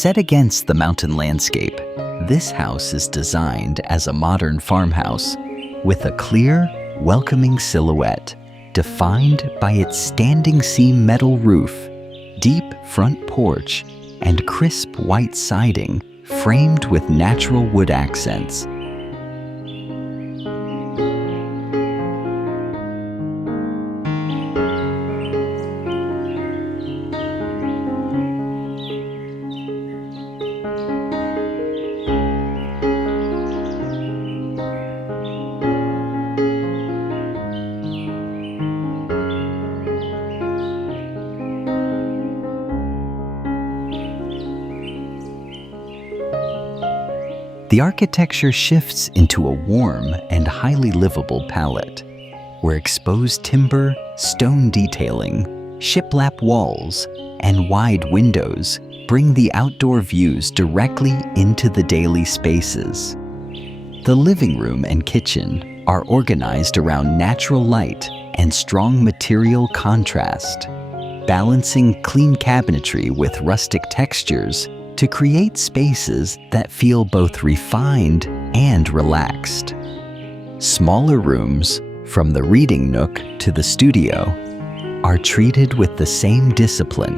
Set against the mountain landscape, this house is designed as a modern farmhouse with a clear, welcoming silhouette defined by its standing seam metal roof, deep front porch, and crisp white siding framed with natural wood accents. The architecture shifts into a warm and highly livable palette, where exposed timber, stone detailing, shiplap walls, and wide windows bring the outdoor views directly into the daily spaces. The living room and kitchen are organized around natural light and strong material contrast, balancing clean cabinetry with rustic textures to create spaces that feel both refined and relaxed. Smaller rooms, from the reading nook to the studio, are treated with the same discipline,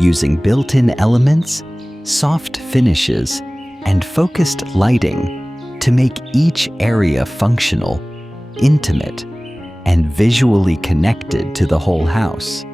using built-in elements, soft finishes, and focused lighting to make each area functional, intimate, and visually connected to the whole house.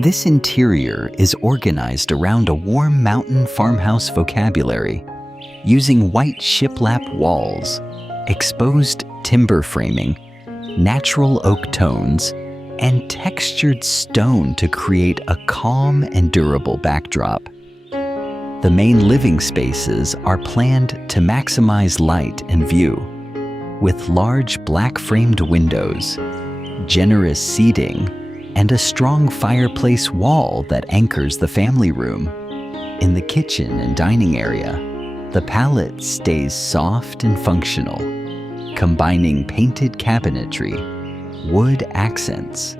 This interior is organized around a warm mountain farmhouse vocabulary, using white shiplap walls, exposed timber framing, natural oak tones, and textured stone to create a calm and durable backdrop. The main living spaces are planned to maximize light and view, with large black-framed windows, generous seating, and a strong fireplace wall that anchors the family room. In the kitchen and dining area, the palette stays soft and functional, combining painted cabinetry, wood accents,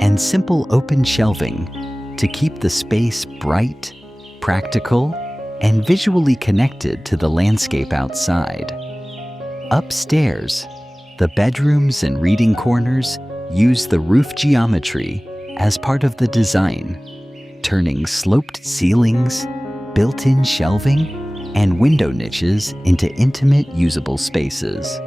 and simple open shelving to keep the space bright, practical, and visually connected to the landscape outside. Upstairs, the bedrooms and reading corners use the roof geometry as part of the design, turning sloped ceilings, built-in shelving, and window niches into intimate, usable spaces.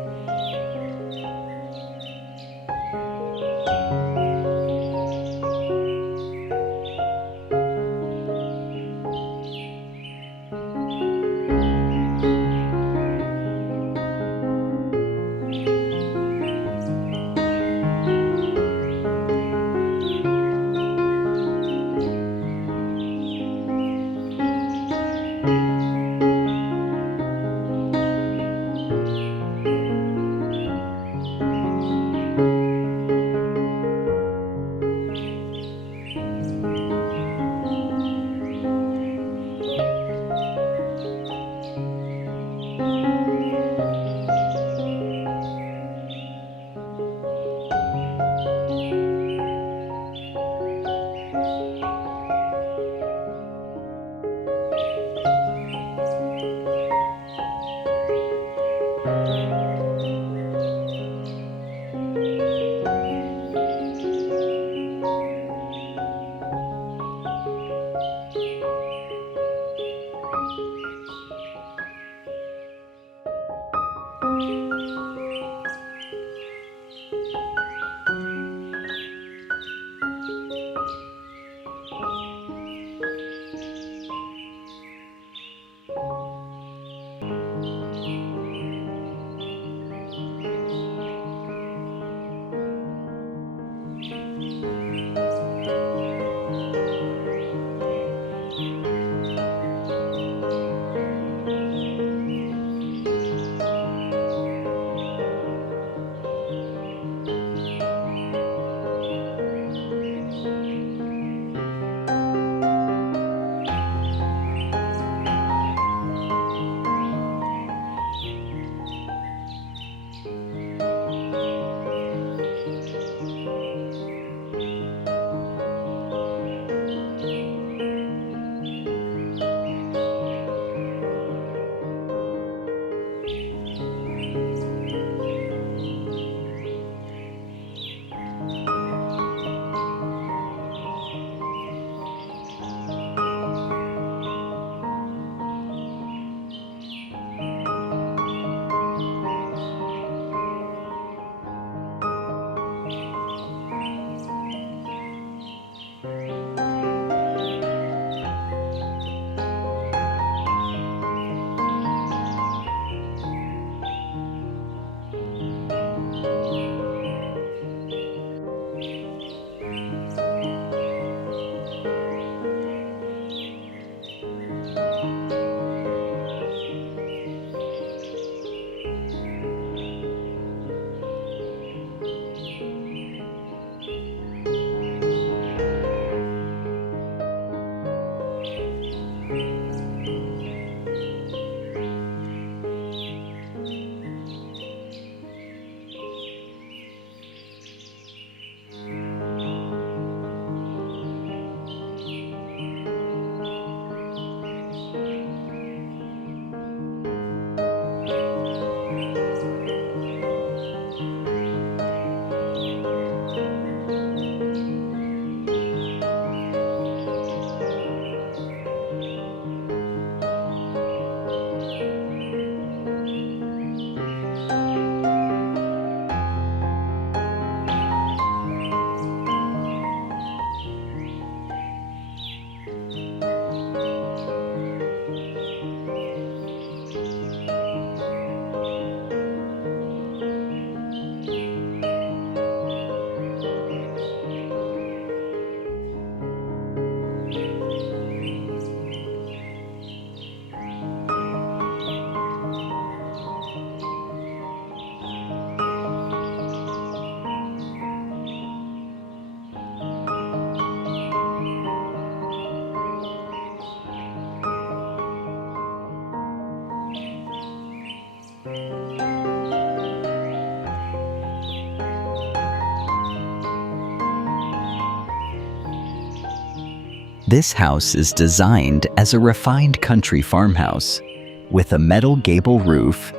This house is designed as a refined country farmhouse with a metal gable roof,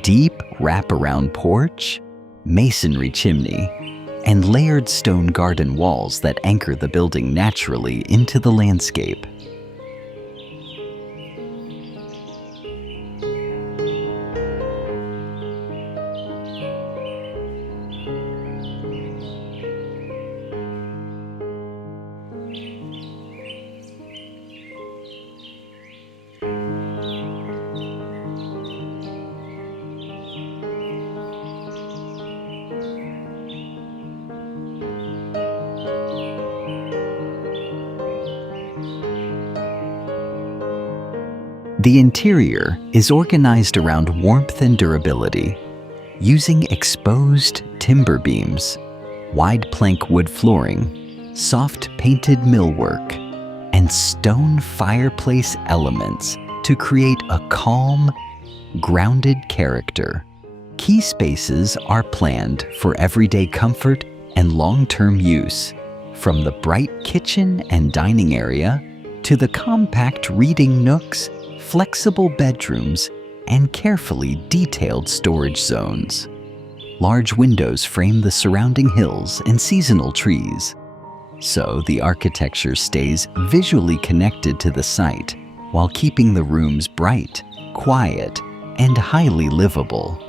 deep wraparound porch, masonry chimney, and layered stone garden walls that anchor the building naturally into the landscape. The interior is organized around warmth and durability, using exposed timber beams, wide plank wood flooring, soft painted millwork, and stone fireplace elements to create a calm, grounded character. Key spaces are planned for everyday comfort and long-term use, from the bright kitchen and dining area to the compact reading nooks, flexible bedrooms, and carefully detailed storage zones. Large windows frame the surrounding hills and seasonal trees, so the architecture stays visually connected to the site while keeping the rooms bright, quiet, and highly livable.